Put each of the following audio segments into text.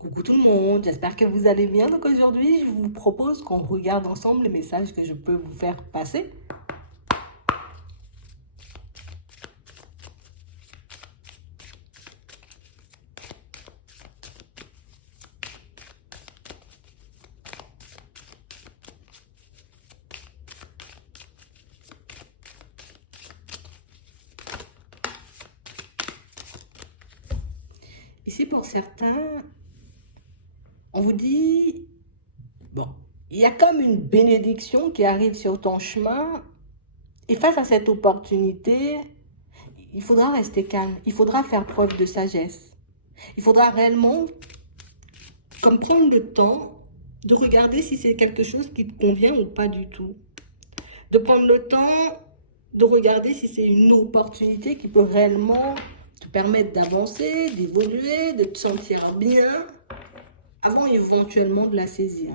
Coucou tout le monde, j'espère que vous allez bien. Donc aujourd'hui, je vous propose qu'on regarde ensemble les messages que je peux vous faire passer. Ici, pour certains, on vous dit, bon, il y a comme une bénédiction qui arrive sur ton chemin. Et face à cette opportunité, il faudra rester calme. Il faudra faire preuve de sagesse. Il faudra réellement comme prendre le temps de regarder si c'est quelque chose qui te convient ou pas du tout. De prendre le temps de regarder si c'est une opportunité qui peut réellement te permettre d'avancer, d'évoluer, de te sentir bien, avant éventuellement de la saisir.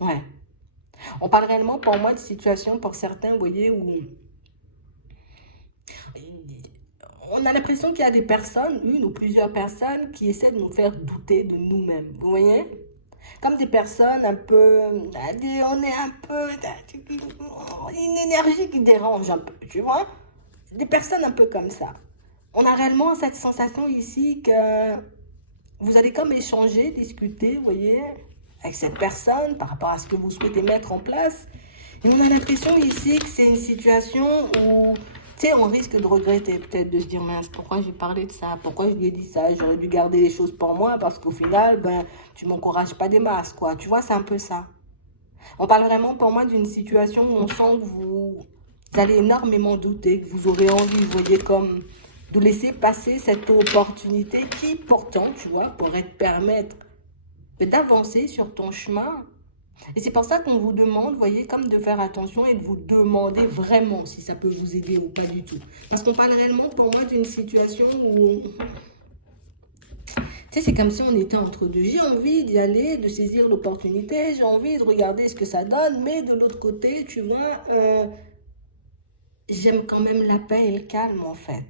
Ouais. On parle réellement pour moi de situations pour certains, vous voyez, où on a l'impression qu'il y a des personnes, une ou plusieurs personnes, qui essaient de nous faire douter de nous-mêmes. Vous voyez? Comme des personnes un peu, on est un peu, une énergie qui dérange un peu, tu vois? Des personnes un peu comme ça. On a réellement cette sensation ici que vous allez comme échanger, discuter, vous voyez, avec cette personne par rapport à ce que vous souhaitez mettre en place. Et on a l'impression ici que c'est une situation où, tu sais, on risque de regretter, peut-être de se dire, mince, pourquoi j'ai parlé de ça, pourquoi je lui ai dit ça, j'aurais dû garder les choses pour moi parce qu'au final, ben, tu m'encourages pas des masses, quoi. Tu vois, c'est un peu ça. On parle vraiment pour moi d'une situation où on sent que vous allez énormément douter, que vous aurez envie, vous voyez, comme de laisser passer cette opportunité qui, pourtant, tu vois, pourrait te permettre d'avancer sur ton chemin. Et c'est pour ça qu'on vous demande, vous voyez, comme de faire attention et de vous demander vraiment si ça peut vous aider ou pas du tout. Parce qu'on parle réellement pour moi d'une situation où, tu sais, c'est comme si on était entre deux. J'ai envie d'y aller, de saisir l'opportunité, j'ai envie de regarder ce que ça donne, mais de l'autre côté, tu vois, j'aime quand même la paix et le calme en fait.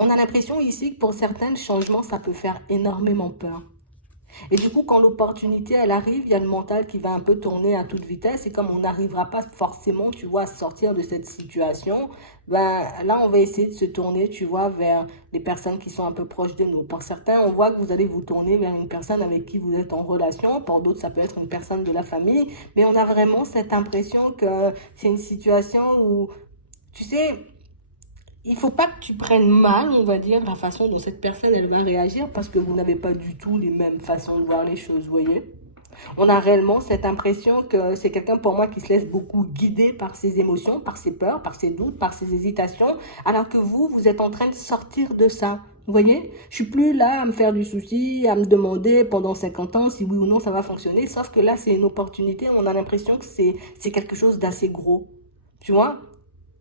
On a l'impression ici que pour certains, le changement, ça peut faire énormément peur. Et du coup, quand l'opportunité, elle arrive, il y a le mental qui va un peu tourner à toute vitesse. Et comme on n'arrivera pas forcément, tu vois, à sortir de cette situation, ben, là, on va essayer de se tourner, tu vois, vers les personnes qui sont un peu proches de nous. Pour certains, on voit que vous allez vous tourner vers une personne avec qui vous êtes en relation. Pour d'autres, ça peut être une personne de la famille. Mais on a vraiment cette impression que c'est une situation où, tu sais, il faut pas que tu prennes mal, on va dire, la façon dont cette personne, elle va réagir parce que vous n'avez pas du tout les mêmes façons de voir les choses, vous voyez. On a réellement cette impression que c'est quelqu'un pour moi qui se laisse beaucoup guider par ses émotions, par ses peurs, par ses doutes, par ses hésitations, alors que vous êtes en train de sortir de ça. Vous voyez, je suis plus là à me faire du souci, à me demander pendant 50 ans si oui ou non ça va fonctionner, sauf que là c'est une opportunité, on a l'impression que c'est quelque chose d'assez gros. Tu vois,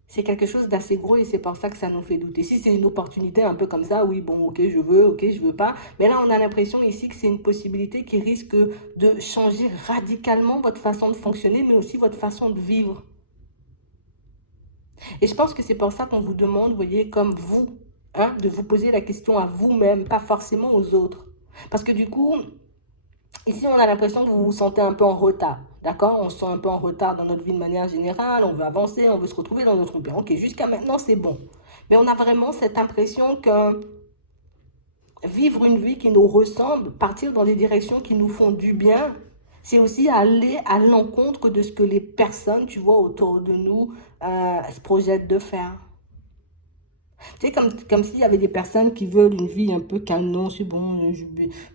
c'est quelque chose d'assez gros et c'est pour ça que ça nous fait douter. Si c'est une opportunité un peu comme ça, oui, bon, ok, je veux pas. Mais là, on a l'impression ici que c'est une possibilité qui risque de changer radicalement votre façon de fonctionner, mais aussi votre façon de vivre. Et je pense que c'est pour ça qu'on vous demande, vous voyez, comme vous, hein, de vous poser la question à vous-même, pas forcément aux autres. Parce que du coup, ici, on a l'impression que vous vous sentez un peu en retard. D'accord? On se sent un peu en retard dans notre vie de manière générale. On veut avancer, on veut se retrouver dans notre bien. Ok, jusqu'à maintenant, c'est bon. Mais on a vraiment cette impression que vivre une vie qui nous ressemble, partir dans des directions qui nous font du bien, c'est aussi aller à l'encontre de ce que les personnes, tu vois, autour de nous se projettent de faire. Tu sais, comme s'il y avait des personnes qui veulent une vie un peu calme. Non, c'est bon,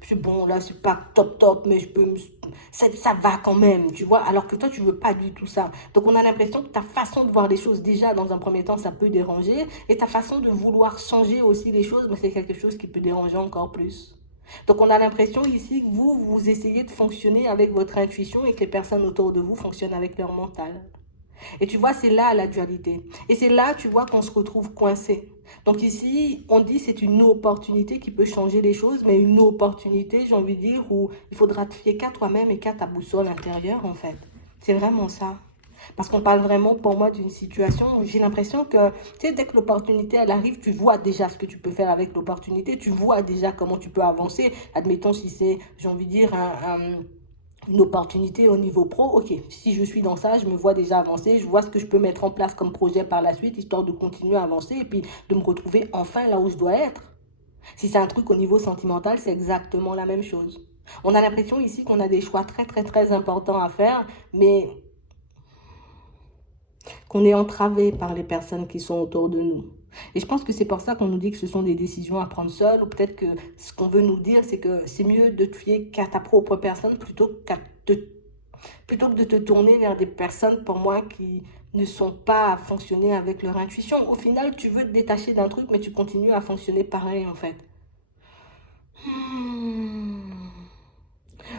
c'est bon, là, c'est pas top top, mais ça va quand même, tu vois. Alors que toi, tu veux pas du tout ça. Donc, on a l'impression que ta façon de voir les choses, déjà, dans un premier temps, ça peut déranger. Et ta façon de vouloir changer aussi les choses, mais c'est quelque chose qui peut déranger encore plus. Donc, on a l'impression ici que vous essayez de fonctionner avec votre intuition et que les personnes autour de vous fonctionnent avec leur mental. Et tu vois, c'est là la dualité. Et c'est là, tu vois, qu'on se retrouve coincé. Donc ici, on dit c'est une opportunité qui peut changer les choses, mais une opportunité, j'ai envie de dire, où il faudra te fier qu'à toi-même et qu'à ta boussole intérieure, en fait. C'est vraiment ça. Parce qu'on parle vraiment pour moi d'une situation où j'ai l'impression que, tu sais, dès que l'opportunité, elle arrive, tu vois déjà ce que tu peux faire avec l'opportunité, tu vois déjà comment tu peux avancer. Admettons si c'est, j'ai envie de dire, une opportunité au niveau pro, ok, si je suis dans ça, je me vois déjà avancer, je vois ce que je peux mettre en place comme projet par la suite, histoire de continuer à avancer et puis de me retrouver enfin là où je dois être. Si c'est un truc au niveau sentimental, c'est exactement la même chose. On a l'impression ici qu'on a des choix très très très importants à faire, mais qu'on est entravé par les personnes qui sont autour de nous. Et je pense que c'est pour ça qu'on nous dit que ce sont des décisions à prendre seul, ou peut-être que ce qu'on veut nous dire, c'est que c'est mieux de te fier qu'à ta propre personne plutôt que de te tourner vers des personnes, pour moi, qui ne sont pas à fonctionner avec leur intuition. Au final, tu veux te détacher d'un truc, mais tu continues à fonctionner pareil, en fait. Hmm.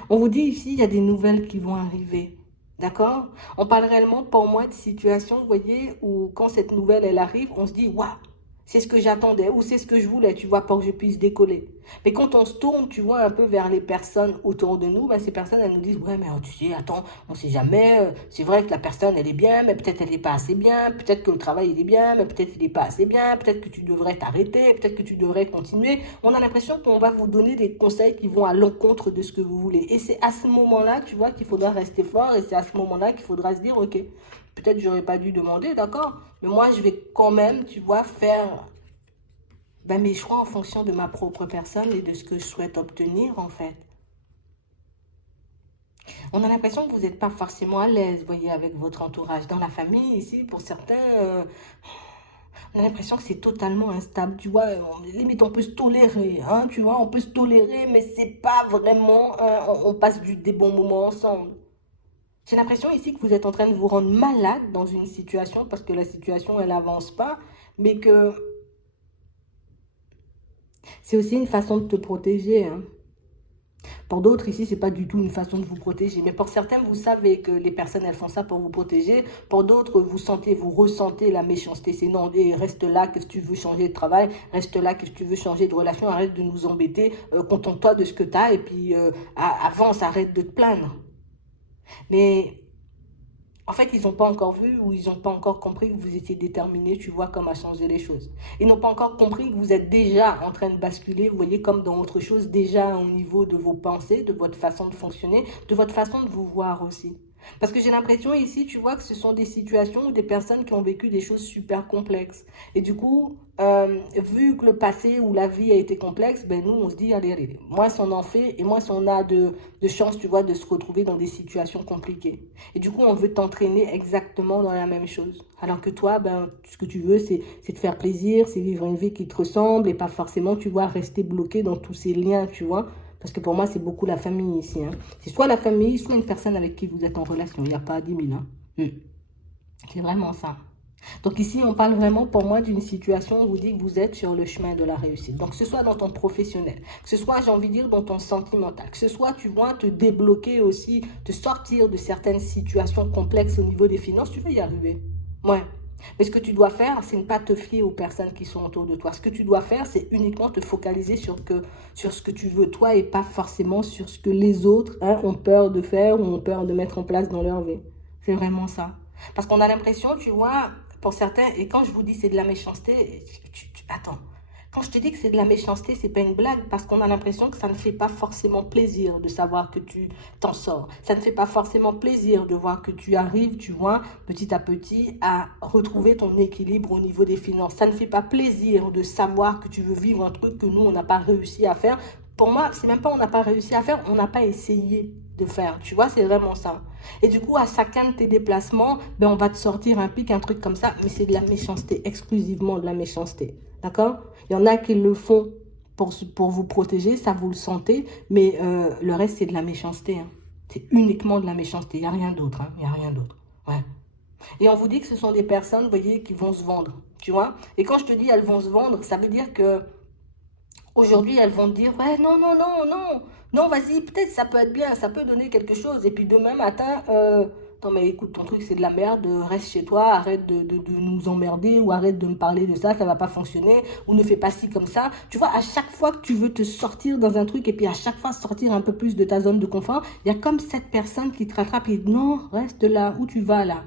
On vous dit ici, il y a des nouvelles qui vont arriver. D'accord? On parle réellement pour moi de situations, vous voyez, où quand cette nouvelle, elle arrive, on se dit, waouh, c'est ce que j'attendais ou c'est ce que je voulais, tu vois, pour que je puisse décoller. Mais quand on se tourne, tu vois, un peu vers les personnes autour de nous, ben, ces personnes, elles nous disent, ouais, mais tu sais, attends, on ne sait jamais, c'est vrai que la personne, elle est bien, mais peut-être elle n'est pas assez bien, peut-être que le travail, il est bien, mais peut-être il n'est pas assez bien, peut-être que tu devrais t'arrêter, peut-être que tu devrais continuer. On a l'impression qu'on va vous donner des conseils qui vont à l'encontre de ce que vous voulez. Et c'est à ce moment-là, tu vois, qu'il faudra rester fort et c'est à ce moment-là qu'il faudra se dire, ok, peut-être j'aurais pas dû demander, d'accord, mais moi, je vais quand même, tu vois, faire ben, mes choix en fonction de ma propre personne et de ce que je souhaite obtenir, en fait. On a l'impression que vous n'êtes pas forcément à l'aise, vous voyez, avec votre entourage. Dans la famille, ici, pour certains, on a l'impression que c'est totalement instable, tu vois. Limite, on peut se tolérer, hein, tu vois, on peut se tolérer, mais c'est pas vraiment, on passe des bons moments ensemble. J'ai l'impression ici que vous êtes en train de vous rendre malade dans une situation parce que la situation, elle avance pas, mais que c'est aussi une façon de te protéger, hein. Pour d'autres, ici, c'est pas du tout une façon de vous protéger. Mais pour certains, vous savez que les personnes, elles font ça pour vous protéger. Pour d'autres, vous ressentez la méchanceté. C'est non, reste là, que tu veux changer de travail, reste là, que tu veux changer de relation, arrête de nous embêter, contente-toi de ce que tu as et puis avance, arrête de te plaindre. Mais en fait, ils n'ont pas encore vu ou ils n'ont pas encore compris que vous étiez déterminé, tu vois, comme à changer les choses. Ils n'ont pas encore compris que vous êtes déjà en train de basculer, vous voyez, comme dans autre chose, déjà au niveau de vos pensées, de votre façon de fonctionner, de votre façon de vous voir aussi. Parce que j'ai l'impression ici, tu vois, que ce sont des situations ou des personnes qui ont vécu des choses super complexes. Et du coup, vu que le passé ou la vie a été complexe, ben nous, on se dit, allez, allez, moins on en fait et moins on a de chances, tu vois, de se retrouver dans des situations compliquées. Et du coup, on veut t'entraîner exactement dans la même chose. Alors que toi, ben, ce que tu veux, c'est te faire plaisir, c'est vivre une vie qui te ressemble et pas forcément, tu vois, rester bloqué dans tous ces liens, tu vois. Parce que pour moi, c'est beaucoup la famille ici, hein. C'est soit la famille, soit une personne avec qui vous êtes en relation. Il n'y a pas 10 000, hein. C'est vraiment ça. Donc ici, on parle vraiment pour moi d'une situation où on vous dit que vous êtes sur le chemin de la réussite. Donc que ce soit dans ton professionnel, que ce soit, j'ai envie de dire, dans ton sentimental, que ce soit, tu vois, te débloquer aussi, te sortir de certaines situations complexes au niveau des finances, tu vas y arriver. Ouais. Mais ce que tu dois faire, c'est ne pas te fier aux personnes qui sont autour de toi. Ce que tu dois faire, c'est uniquement te focaliser sur ce que tu veux toi et pas forcément sur ce que les autres, hein, ont peur de faire ou ont peur de mettre en place dans leur vie. C'est vraiment ça. Parce qu'on a l'impression, tu vois, pour certains, et quand je vous dis c'est de la méchanceté, attends, quand je te dis que c'est de la méchanceté, c'est pas une blague, parce qu'on a l'impression que ça ne fait pas forcément plaisir de savoir que tu t'en sors. Ça ne fait pas forcément plaisir de voir que tu arrives, tu vois, petit à petit, à retrouver ton équilibre au niveau des finances. Ça ne fait pas plaisir de savoir que tu veux vivre un truc que nous, on n'a pas réussi à faire. Pour moi, c'est même pas on n'a pas réussi à faire, on n'a pas essayé de faire. Tu vois, c'est vraiment ça. Et du coup, à chacun de tes déplacements, ben, on va te sortir un pic, un truc comme ça, mais c'est de la méchanceté, exclusivement de la méchanceté. D'accord? Il y en a qui le font pour vous protéger, ça vous le sentez, mais le reste, c'est de la méchanceté, hein. C'est uniquement de la méchanceté, il n'y a rien d'autre, hein. Il n'y a rien d'autre. Ouais. Et on vous dit que ce sont des personnes, vous voyez, qui vont se vendre, tu vois. Et quand je te dis elles vont se vendre, ça veut dire que aujourd'hui, elles vont te dire, ouais, non, non, non, non, non, vas-y, peut-être ça peut être bien, ça peut donner quelque chose. Et puis demain matin, non mais écoute, ton truc c'est de la merde, reste chez toi, arrête de nous emmerder ou arrête de me parler de ça va pas fonctionner, ou ne fais pas ci comme ça. Tu vois, à chaque fois que tu veux te sortir dans un truc et puis à chaque fois sortir un peu plus de ta zone de confort, il y a comme cette personne qui te rattrape et dit, non, reste là, où tu vas là.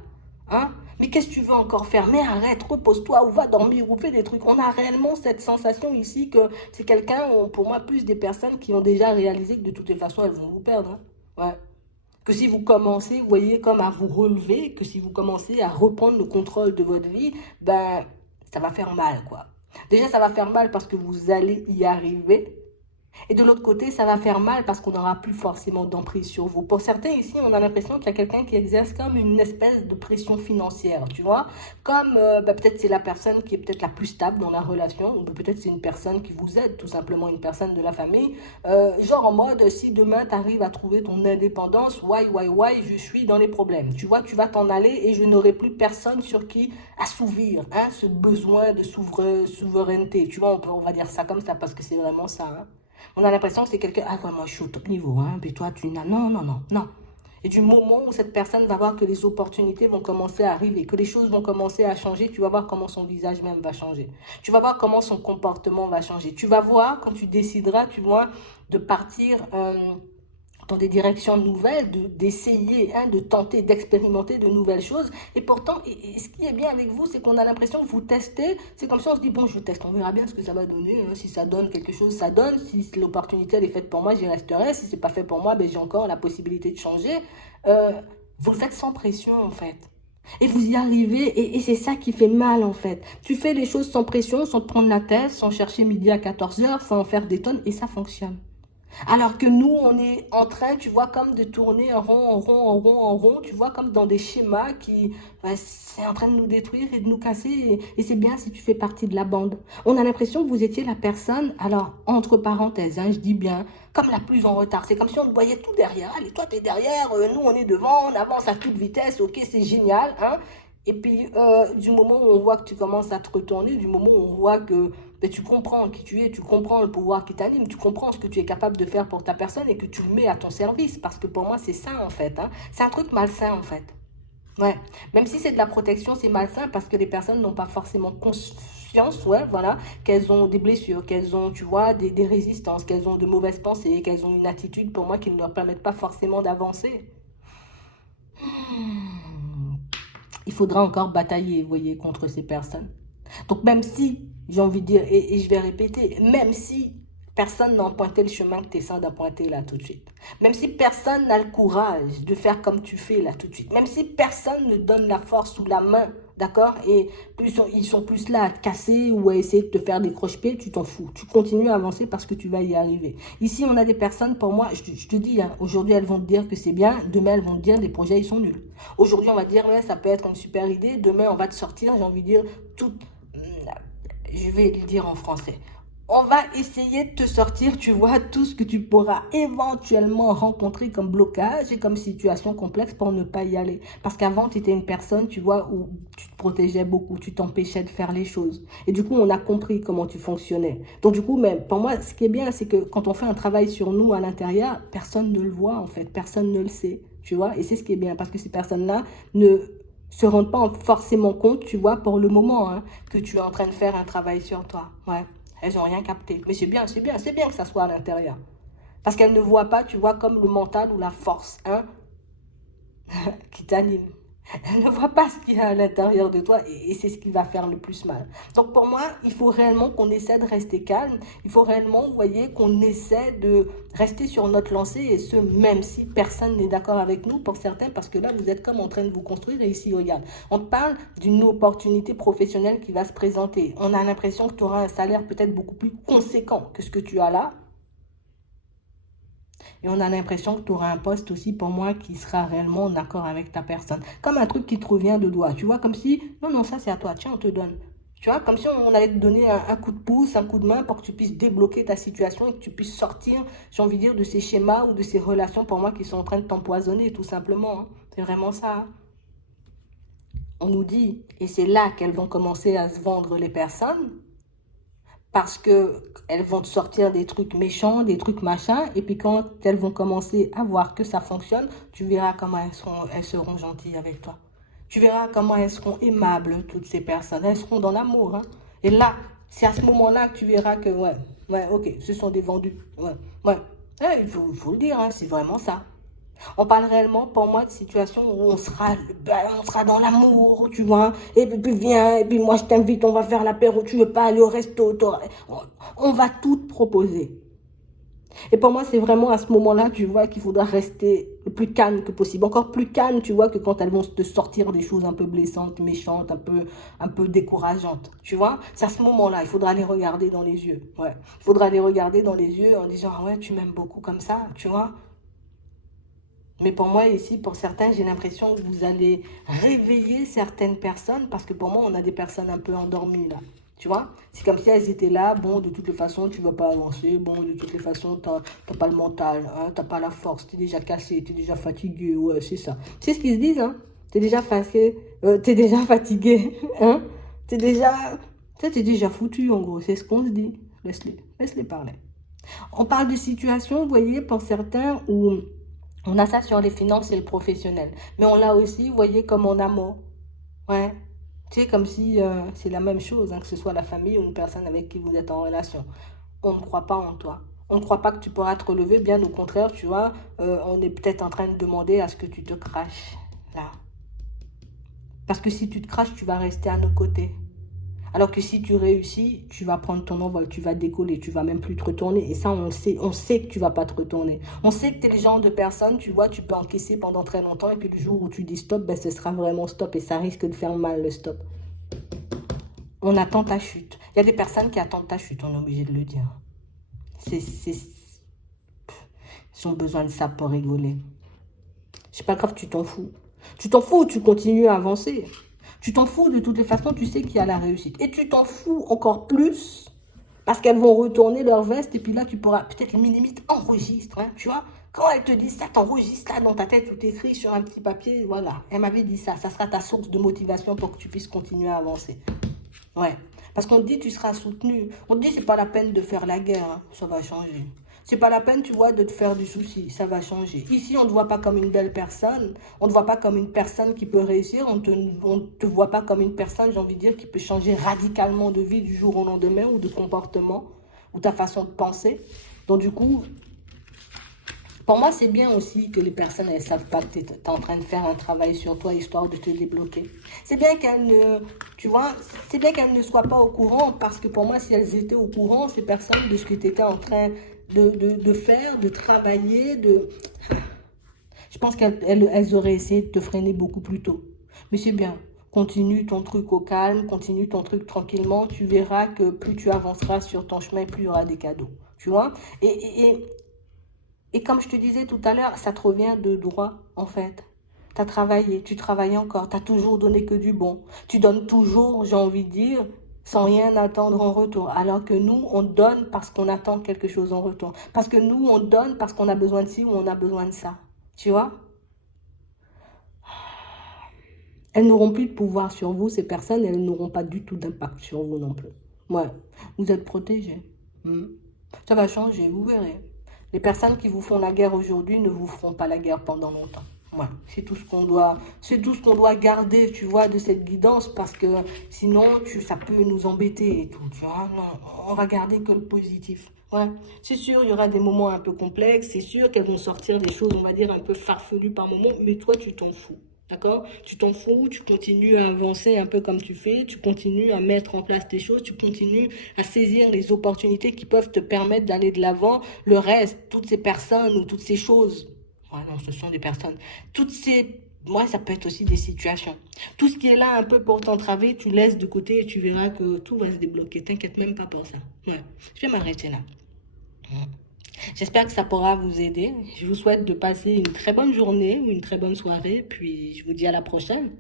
Hein? Mais qu'est-ce que tu veux encore faire? Mais arrête, repose-toi, ou va dormir, ou fais des trucs. On a réellement cette sensation ici que c'est quelqu'un, pour moi, plus des personnes qui ont déjà réalisé que de toutes les façons, elles vont vous perdre. Hein. Ouais. Que si vous commencez, vous voyez, comme à vous relever, que si vous commencez à reprendre le contrôle de votre vie, ben, ça va faire mal, quoi. Déjà, ça va faire mal parce que vous allez y arriver. Et de l'autre côté, ça va faire mal parce qu'on n'aura plus forcément d'emprise sur vous. Pour certains ici, on a l'impression qu'il y a quelqu'un qui exerce comme une espèce de pression financière, tu vois. Comme peut-être c'est la personne qui est peut-être la plus stable dans la relation, ou peut-être c'est une personne qui vous aide, tout simplement une personne de la famille. Genre en mode, si demain tu arrives à trouver ton indépendance, why, je suis dans les problèmes. Tu vois, tu vas t'en aller et je n'aurai plus personne sur qui assouvir hein, ce besoin de souveraineté. Tu vois, on va dire ça comme ça parce que c'est vraiment ça. Hein. On a l'impression que c'est quelqu'un, ah ouais, moi je suis au top niveau, hein, puis toi tu n'as, non, non, non, non. Et du moment où cette personne va voir que les opportunités vont commencer à arriver, que les choses vont commencer à changer, tu vas voir comment son visage même va changer. Tu vas voir comment son comportement va changer. Tu vas voir quand tu décideras, tu vois, de partir dans des directions nouvelles, d'essayer, hein, de tenter, d'expérimenter de nouvelles choses. Et pourtant, et ce qui est bien avec vous, c'est qu'on a l'impression que vous testez. C'est comme si on se dit, bon, je teste, on verra bien ce que ça va donner. Hein. Si ça donne quelque chose, ça donne. Si l'opportunité elle est faite pour moi, j'y resterai. Si c'est pas fait pour moi, ben, j'ai encore la possibilité de changer. Vous le faites sans pression, en fait. Et vous y arrivez, et c'est ça qui fait mal en fait. Tu fais les choses sans pression, sans te prendre la tête, sans chercher midi à 14 heures, sans en faire des tonnes, et ça fonctionne. Alors que nous, on est en train, tu vois, comme de tourner en rond, en rond, en rond, en rond, tu vois, comme dans des schémas qui, ouais, c'est en train de nous détruire et de nous casser. Et c'est bien si tu fais partie de la bande. On a l'impression que vous étiez la personne, alors, entre parenthèses, hein, je dis bien, comme la plus en retard. C'est comme si on te voyait tout derrière. Allez, toi, t'es derrière, nous, on est devant, on avance à toute vitesse, ok, c'est génial, hein. Et puis, du moment où on voit que tu commences à te retourner, du moment où on voit que ben, tu comprends qui tu es, tu comprends le pouvoir qui t'anime, tu comprends ce que tu es capable de faire pour ta personne et que tu le mets à ton service. Parce que pour moi, c'est ça en fait. Hein. C'est un truc malsain en fait. Ouais. Même si c'est de la protection, c'est malsain parce que les personnes n'ont pas forcément conscience, ouais, voilà, qu'elles ont des blessures, qu'elles ont, tu vois, des résistances, qu'elles ont de mauvaises pensées, qu'elles ont une attitude pour moi qui ne leur permettent pas forcément d'avancer. Il faudra encore batailler, vous voyez, contre ces personnes. Donc même si, j'ai envie de dire, et je vais répéter, même si personne n'a emprunté le chemin que tu essaies d'emprunter là tout de suite, même si personne n'a le courage de faire comme tu fais là tout de suite, même si personne ne donne la force ou la main, d'accord, et plus ils sont plus là à te casser ou à essayer de te faire des croche-pieds, tu t'en fous. Tu continues à avancer parce que tu vas y arriver. Ici, on a des personnes, pour moi, je te dis, hein, aujourd'hui elles vont te dire que c'est bien, demain elles vont te dire les projets ils sont nuls. Aujourd'hui on va te dire, ouais, ça peut être une super idée, demain on va te sortir, j'ai envie de dire, tout, je vais le dire en français. On va essayer de te sortir, tu vois, tout ce que tu pourras éventuellement rencontrer comme blocage et comme situation complexe pour ne pas y aller. Parce qu'avant, tu étais une personne, tu vois, où tu te protégeais beaucoup, tu t'empêchais de faire les choses. Et du coup, on a compris comment tu fonctionnais. Donc du coup, même, pour moi, ce qui est bien, c'est que quand on fait un travail sur nous à l'intérieur, personne ne le voit en fait, personne ne le sait, tu vois. Et c'est ce qui est bien, parce que ces personnes-là ne se rendent pas forcément compte, tu vois, pour le moment, hein, que tu es en train de faire un travail sur toi. Ouais. Elles n'ont rien capté. Mais c'est bien, c'est bien, c'est bien que ça soit à l'intérieur. Parce qu'elles ne voient pas, tu vois, comme le mental ou la force, hein, qui t'anime. Elles ne voient pas ce qu'il y a à l'intérieur de toi et c'est ce qui va faire le plus mal. Donc pour moi, il faut réellement qu'on essaie de rester calme. Il faut réellement, vous voyez, qu'on essaie de rester sur notre lancée et ce, même si personne n'est d'accord avec nous pour certains, parce que là, vous êtes comme en train de vous construire et ici, regarde, on te parle d'une opportunité professionnelle qui va se présenter. On a l'impression que tu auras un salaire peut-être beaucoup plus conséquent que ce que tu as là. Et on a l'impression que tu auras un poste aussi pour moi qui sera réellement en accord avec ta personne. Comme un truc qui te revient de doigt. Tu vois, comme si, non, non, ça c'est à toi, tiens, on te donne. Tu vois, comme si on allait te donner un coup de pouce, un coup de main pour que tu puisses débloquer ta situation et que tu puisses sortir, j'ai envie de dire, de ces schémas ou de ces relations pour moi qui sont en train de t'empoisonner, tout simplement. Hein. C'est vraiment ça. Hein. On nous dit, et c'est là qu'elles vont commencer à se vendre les personnes, parce que elles vont te sortir des trucs méchants, des trucs machins, et puis quand elles vont commencer à voir que ça fonctionne, tu verras comment elles seront gentilles avec toi. Tu verras comment elles seront aimables, toutes ces personnes. Elles seront dans l'amour. Hein. Et là, c'est à ce moment-là que tu verras que, ouais, ok, ce sont des vendus. Ouais, ouais. Il faut le dire, hein, c'est vraiment ça. On parle réellement, pour moi, de situations où on sera dans l'amour, tu vois. Et puis viens, et puis moi je t'invite, on va faire l'apéro, tu veux pas aller au resto. On va tout te proposer. Et pour moi, c'est vraiment à ce moment-là, tu vois, qu'il faudra rester le plus calme que possible. Encore plus calme, tu vois, que quand elles vont te sortir des choses un peu blessantes, méchantes, un peu décourageantes. Tu vois, c'est à ce moment-là, il faudra les regarder dans les yeux. Ouais. Il faudra les regarder dans les yeux en disant, ah ouais, tu m'aimes beaucoup comme ça, tu vois. Mais pour moi, ici, pour certains, j'ai l'impression que vous allez réveiller certaines personnes parce que pour moi, on a des personnes un peu endormies là. Tu vois? C'est comme si elles étaient là. Bon, de toutes les façons, tu ne vas pas avancer. Bon, de toutes les façons, tu n'as pas le mental. Hein, tu n'as pas la force. Tu es déjà cassé. Tu es déjà fatigué. Ouais, c'est ça. C'est ce qu'ils se disent. Hein? Tu es déjà fatigué. Tu es déjà fatigué. Hein? Tu es déjà foutu, en gros. C'est ce qu'on se dit. Laisse-les parler. On parle de situation, vous voyez, pour certains où on a ça sur les finances et le professionnel. Mais on l'a aussi, vous voyez, comme en amour. Ouais. Tu sais, comme si c'est la même chose, hein, que ce soit la famille ou une personne avec qui vous êtes en relation. On ne croit pas en toi. On ne croit pas que tu pourras te relever. Bien au contraire, tu vois, on est peut-être en train de demander à ce que tu te craches. Là. Parce que si tu te craches, tu vas rester à nos côtés. Alors que si tu réussis, tu vas prendre ton envol, tu vas décoller, tu vas même plus te retourner. Et ça, on sait que tu vas pas te retourner. On sait que tu es le genre de personne, tu vois, tu peux encaisser pendant très longtemps. Et puis le jour où tu dis stop, ben, ce sera vraiment stop. Et ça risque de faire mal, le stop. On attend ta chute. Il y a des personnes qui attendent ta chute, on est obligé de le dire. Ils ont besoin de ça pour rigoler. C'est pas grave, tu t'en fous. Tu t'en fous, tu continues à avancer. Tu t'en fous de toutes les façons, tu sais qu'il y a la réussite. Et tu t'en fous encore plus parce qu'elles vont retourner leur veste et puis là, tu pourras peut-être limite enregistre, hein, tu vois. Quand elles te disent ça, t'enregistres là dans ta tête, tout écrit sur un petit papier, voilà. Elle m'avait dit ça, ça sera ta source de motivation pour que tu puisses continuer à avancer. Ouais. Parce qu'on te dit tu seras soutenu. On te dit c'est pas la peine de faire la guerre, hein, ça va changer. C'est pas la peine, tu vois, de te faire du souci, ça va changer. Ici, on ne te voit pas comme une belle personne, on ne te voit pas comme une personne qui peut réussir, on ne te voit pas comme une personne, j'ai envie de dire, qui peut changer radicalement de vie du jour au lendemain ou de comportement ou ta façon de penser. Donc du coup, pour moi, c'est bien aussi que les personnes, elles savent pas que tu es en train de faire un travail sur toi, histoire de te débloquer. C'est bien qu'elles ne, tu vois, c'est bien qu'elles ne soient pas au courant, parce que pour moi, si elles étaient au courant, ces personnes, de ce que tu étais en train de faire, de travailler, je pense qu'elles auraient essayé de te freiner beaucoup plus tôt. Mais c'est bien. Continue ton truc au calme, continue ton truc tranquillement. Tu verras que plus tu avanceras sur ton chemin, plus il y aura des cadeaux. Tu vois? Et comme je te disais tout à l'heure, ça te revient de droit, en fait. Tu as travaillé, tu travailles encore, tu as toujours donné que du bon. Tu donnes toujours, j'ai envie de dire, sans rien attendre en retour. Alors que nous, on donne parce qu'on attend quelque chose en retour. Parce que nous, on donne parce qu'on a besoin de ci ou on a besoin de ça. Tu vois? Elles n'auront plus de pouvoir sur vous, ces personnes, elles n'auront pas du tout d'impact sur vous non plus. Ouais, vous êtes protégés. Hmm. Ça va changer, vous verrez. Les personnes qui vous font la guerre aujourd'hui ne vous feront pas la guerre pendant longtemps. Ouais, c'est tout ce qu'on doit garder, tu vois, de cette guidance, parce que sinon, ça peut nous embêter et tout, tu vois. Non, on va garder que le positif. Ouais, c'est sûr, il y aura des moments un peu complexes, c'est sûr qu'elles vont sortir des choses, on va dire, un peu farfelues par moment, mais toi, tu t'en fous. D'accord? Tu t'en fous, tu continues à avancer un peu comme tu fais, tu continues à mettre en place tes choses, tu continues à saisir les opportunités qui peuvent te permettre d'aller de l'avant. Le reste, toutes ces personnes ou toutes ces choses, ouais, non, ce sont des personnes, moi, ça peut être aussi des situations. Tout ce qui est là un peu pour t'entraver, tu laisses de côté et tu verras que tout va se débloquer. T'inquiète même pas pour ça. Ouais, je vais m'arrêter là. J'espère que ça pourra vous aider. Je vous souhaite de passer une très bonne journée ou une très bonne soirée. Puis je vous dis à la prochaine.